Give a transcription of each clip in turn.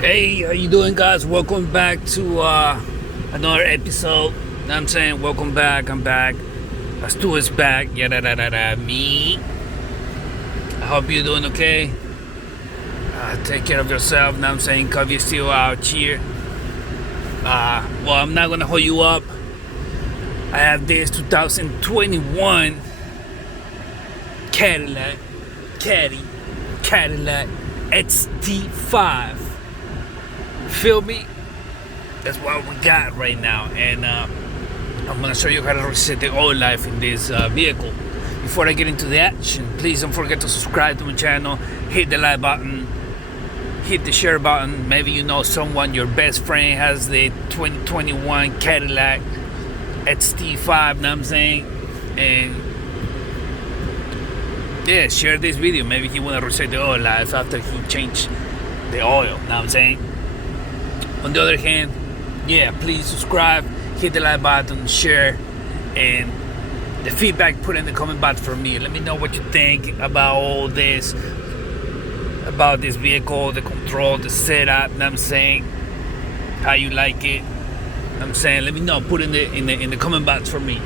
Hey, how you doing, guys? Welcome back to another episode. Know what I'm saying, welcome back. I'm back. Stu is back. Me. I hope you're doing okay. Take care of yourself. Know what I'm saying, cause you're still out here. Well, I'm not gonna hold you up. I have this 2021 Cadillac XT5. Feel me? That's what we got right now, and I'm gonna show you how to reset the oil life in this vehicle. Before I get into the action, please don't forget to subscribe to my channel, hit the like button, hit the share button. Maybe you know someone, your best friend has the 2021 Cadillac XT5, know what I'm saying? And yeah, share this video. Maybe he wanna reset the oil life after he changed the oil, know what I'm saying? On the other hand, yeah, please subscribe, hit the like button, share, and the feedback put in the comment box for me. Let me know what you think about all this, about this vehicle, the control, the setup, know what I'm saying? How you like it, know what I'm saying? Let me know, put in the comment box for me.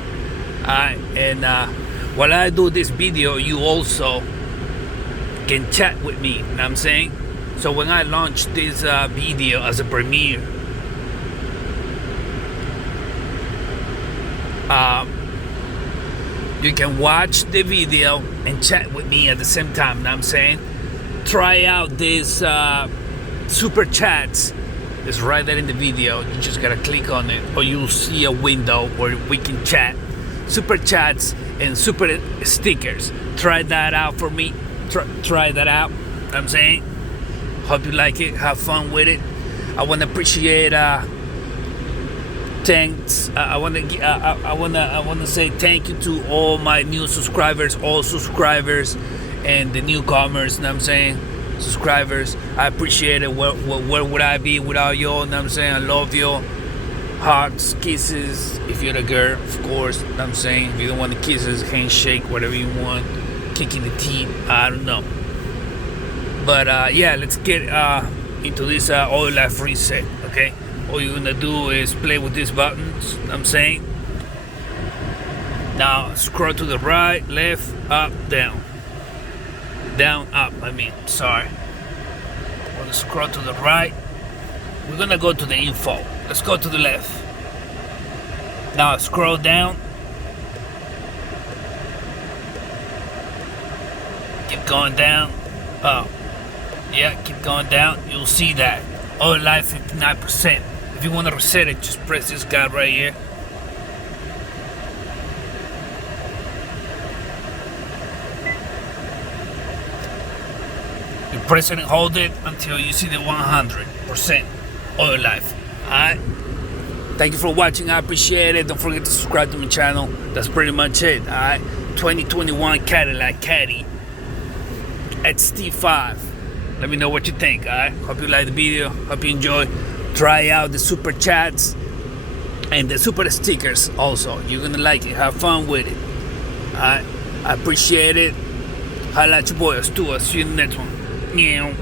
Alright, and while I do this video, you also can chat with me, know what I'm saying? So when I launch this video as a premiere, you can watch the video and chat with me at the same time, know what I'm saying? Try out this super chats. It's right there in the video. You just gotta click on it, or you'll see a window where we can chat. Super chats and super stickers. Try that out for me. Try that out, know what I'm saying? Hope you like it. Have fun with it. I want to appreciate. Thanks. I want to say thank you to all my new subscribers, all subscribers, and the newcomers. Know what I'm saying? Subscribers. I appreciate it. Where would I be without you? Know what I'm saying? I love you. Hearts, kisses. If you're a girl, of course. Know what I'm saying? If you don't want the kisses, handshake, whatever you want. Kicking the teeth. I don't know. But yeah, let's get into this oil life reset, okay? All you're gonna do is play with these buttons, know what I'm saying? Now scroll to the right, left, up, down. Down, up, sorry. I'm gonna scroll to the right. We're gonna go to the info. Let's go to the left. Now scroll down. Keep going down. Yeah, keep going down. You'll see that oil life 59%. If you want to reset it, just press this guy right here. You press it and hold it until you see the 100% oil life. Alright? Thank you for watching. I appreciate it. Don't forget to subscribe to my channel. That's pretty much it. Alright? 2021 Cadillac Caddy XT5. Let me know what you think, alright? Hope you like the video, hope you enjoy. Try out the super chats and the super stickers also. You're gonna like it, have fun with it. Alright? I appreciate it. Holla at your boy, Stu. I'll see you in the next one. Meow.